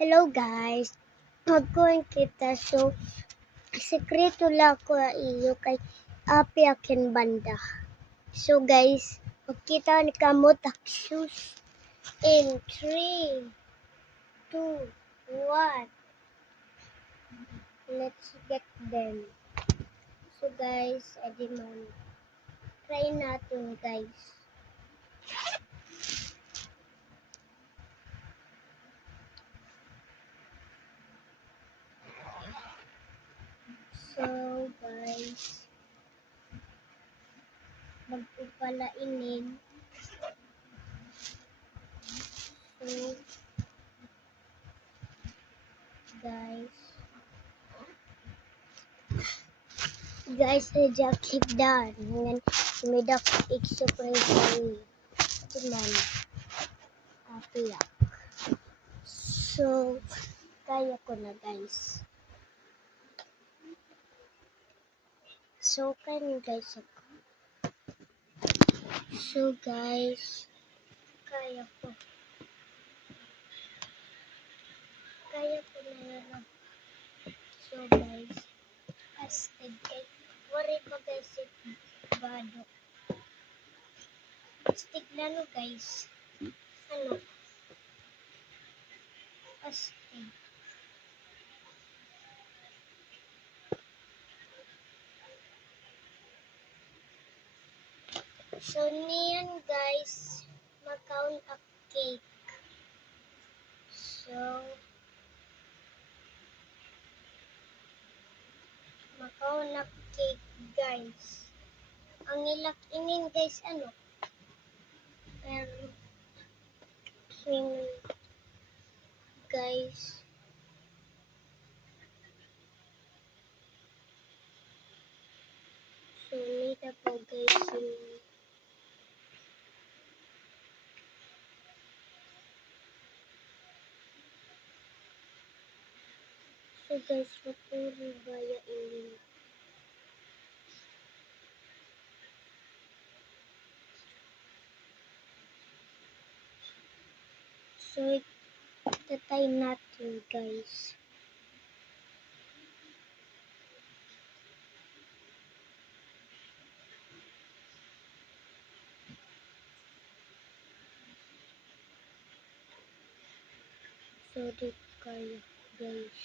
Hello guys, magkuhan kita so sekreto lang ko iyo kay api akin banda. So guys, magkita ni kamo shoes in 3, 2, 1. Let's get them. So guys, edi man. Try natin guys. So guys, magpapalainin. So guys, jacket dan dengan medak surprise kami. Cuman api ya. So kaya ko na guys. So guys ako. So guys, kaya ko. Kaya ko na yan. So guys, astig kay worry pa guys si Bado. Astig na no guys. Ano? Astig. So niyan guys, mag-count up cake. So mag-count up cake guys. Ang nilak inin guys ano? Pero guys, so nita po guys yung so guys, maturi baya ini. So tatay natin guys. So di kaya guys.